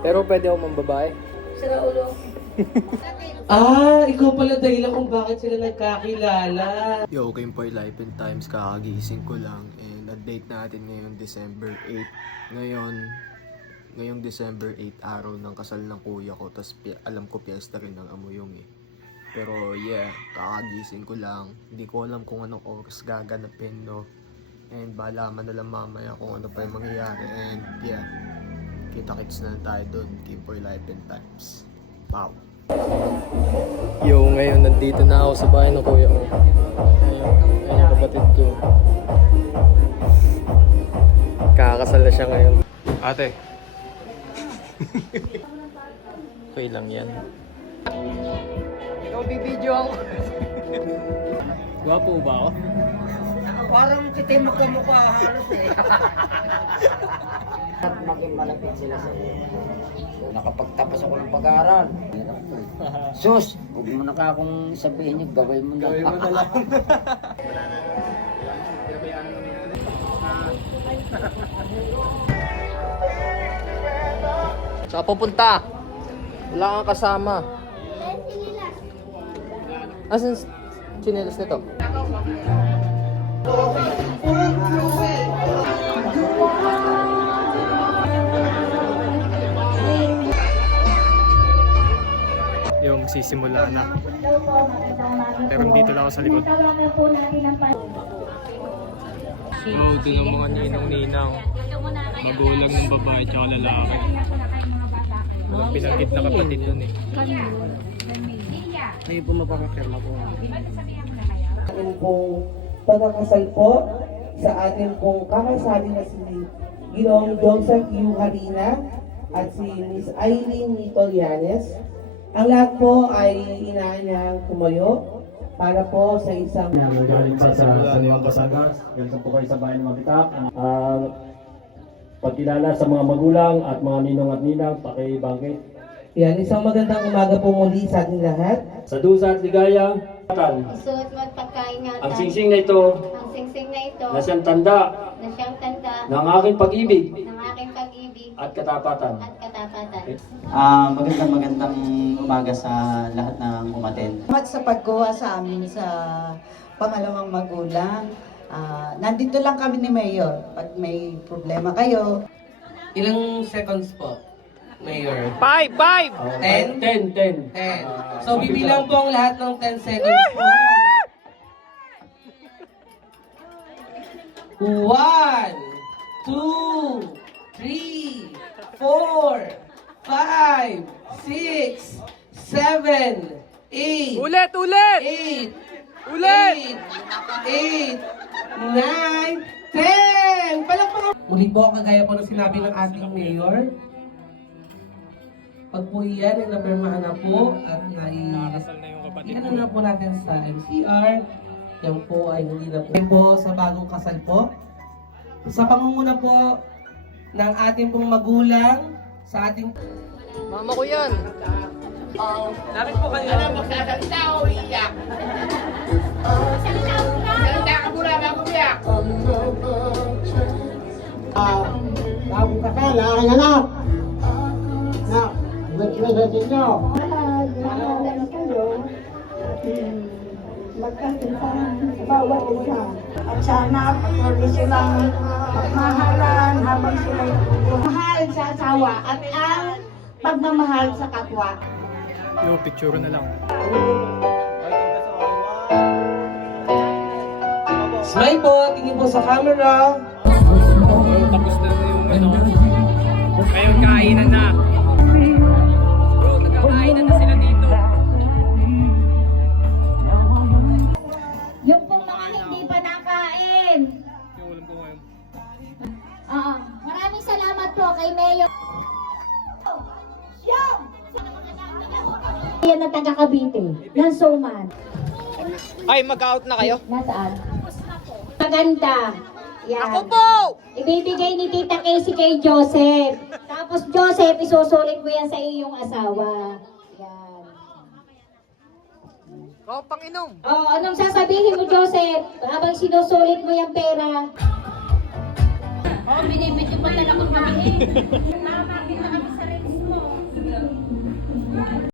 Pero pwede ako mambabae. Sira ulo. Ikaw pala dahilan kung bakit sila nagkakilala. Yo, Kimpoy Life and Times, kakagising ko lang. And ang date natin ngayon, December 8. Ngayong December 8, araw ng kasal ng kuya ko. Tapos alam ko piyesta rin ng Amuyong eh. Pero yeah, kakagising ko lang. Hindi ko alam kung anong oras gaganapin, no. And malaman na lang mamaya kung ano pa yung mangyayari. And yeah, kita-kits na lang tayo dun. Kimpoy Life and Times. Wow. Yo, ngayon nandito na ako sa bahay ng kuya ko. Ayun kapatid ko. Kakasal na siya ngayon. Ate. Okay lang yan. Ikaw bibidyo ako. Gwapo ba ako? Parang kita yung mukha halos eh. At maging malapit sila sa iyo. Nakapagtapos ako ng pag-aaral. Sus, huwag mo na ka akong sabihin niyo, gawin mo na. Gawin mo na lang. Saan pupunta? Wala kang kasama. Asan chinelas nito? Yung sisimula na. Pero dito lang ako sa likod. So, doon ang mga ninong-ninang. Magulang ng babae at lalaki. Walang pinanggit na kapatid doon eh. Kayo po mapapakirma po. Atin pong pagkakasal po sa atin pong kakasali na si Ginoong Joseph U. Harina at si Miss Eileen Nitolianes. Ang lahat po ay inaanyang tumayo para po sa isang Galing pa sa kanilang Basagas, galing po kayo sa bayan ng Mabitak. Pagkilala sa mga magulang at mga ninong at ninang, pakibangkit. yan, isang magandang umaga po muli sa ating lahat. Sa dusa at ligaya, Isuot mo at pagkaingatan. ang singsing na ito, Ang singsing na ito. na siyang tanda Na siyang tanda. ng aking pag-ibig Ng aking pag-ibig. at katapatan. At katapatan. Magandang umaga sa lahat ng umaten. Salamat sa pagkuha sa amin sa pangalawang magulang. Nandito lang kami ni Mayor. Pag may problema kayo, Ilang seconds po, Mayor? 5! 10? 10. 10. So, bibilang po ang lahat ng 10 seconds po. 1, 2, 3, 4, 5, 6, 7, 8. Ulit! 8, 9, 10! Palakpakan! Muli po, kagaya po ng sinabi ng ating mayor, pag po yan ay napirmahan na po at Nakasal na yung kapatid ano na po natin sa MCR, yan po ay hindi na po sa bagong kasal po. Sa pangunguna po ng ating pong magulang, sa ating... Mama ko yan! Lapit po kayo. Bagong kasal, aking anak. Na, congratulations nyo. Mahalan kayo. Magkasintahan sa bawat isa. At sana patuloy silang magmahalan habang sila'y mahal sa asawa at ang pagmamahal sa kapwa. Yo, picture na lang. Smile po, tingin po sa camera. Tapos na yung ano. Ngayon kainan na. Bro, nagkakainan na sila dito. Yung pong mga hindi pa nakain. Yung ulam ko ngayon. Maraming salamat po kay Mayor. Yan na taga Cavite. Ng Soman. Ay, mag-out na kayo? Nasaan? Maganda. Yan. Ako po! Ibibigay ni Tita Casey kay Joseph. Tapos Joseph, isusulit mo yan sa iyong asawa. Yan. Ikaw pang inom. Oh, anong sasabihin mo, Joseph? Habang sinusulit mo yung pera. Oh, binibidyo pa talaga kami. Mama, kita kami sa rings mo.